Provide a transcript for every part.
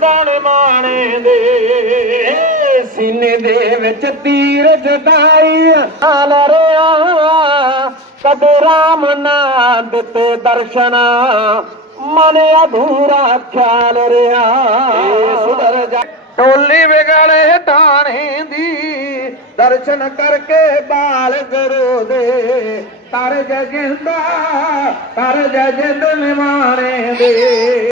ਪਰ ਮਾਣੇ ਦੇ। ਸੀਨੇ ਦੇ ਵਿੱਚ ਤੀਰ ਜਟਾਈ ਹਾਲ ਰਿਆ। ਕਦੇ ਰਾਮ ਨਾ ਦਿੱਤੇ ਦਰਸ਼ਨ। ਮਨ ਅਧੂਰਾ ਖਿਆਲ ਰਿਹਾ ਸੁਧਰ ਜਾ। ਟੋਲੀ ਵਿਗੜੇ ਤਾਣੇ ਦੀ। ਦਰਸ਼ਨ ਕਰਕੇ ਬਾਲ ਗੁਰੂ ਦੇ ਤਰ ਜਗਿੰਦਾ ਤਰ ਜਗਿੰਦ ਨਿਮਾਣੇ ਦੇ।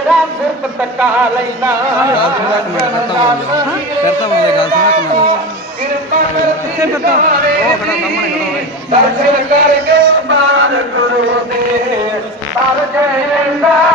ਜਿਹੜਾ ਗੁਰਤ ਤਕਾ ਲੈਂਦਾ ਕਰਤਾ ਬੰਦੇ ਗੱਲ ਸੁਣਾ ਕਮਾ ਕਿੱਥੇ ਪਤਾ ਉਹ ਖੜਾ ਸਾਹਮਣੇ ਖੜਾ ਹੋਵੇ ਦਰਸ਼ਨ ਕਰਕੇ ਮਾਨ ਗੁਰੂ ਦੇ ਤਰ ਜੈਂਦਾ ਤਰ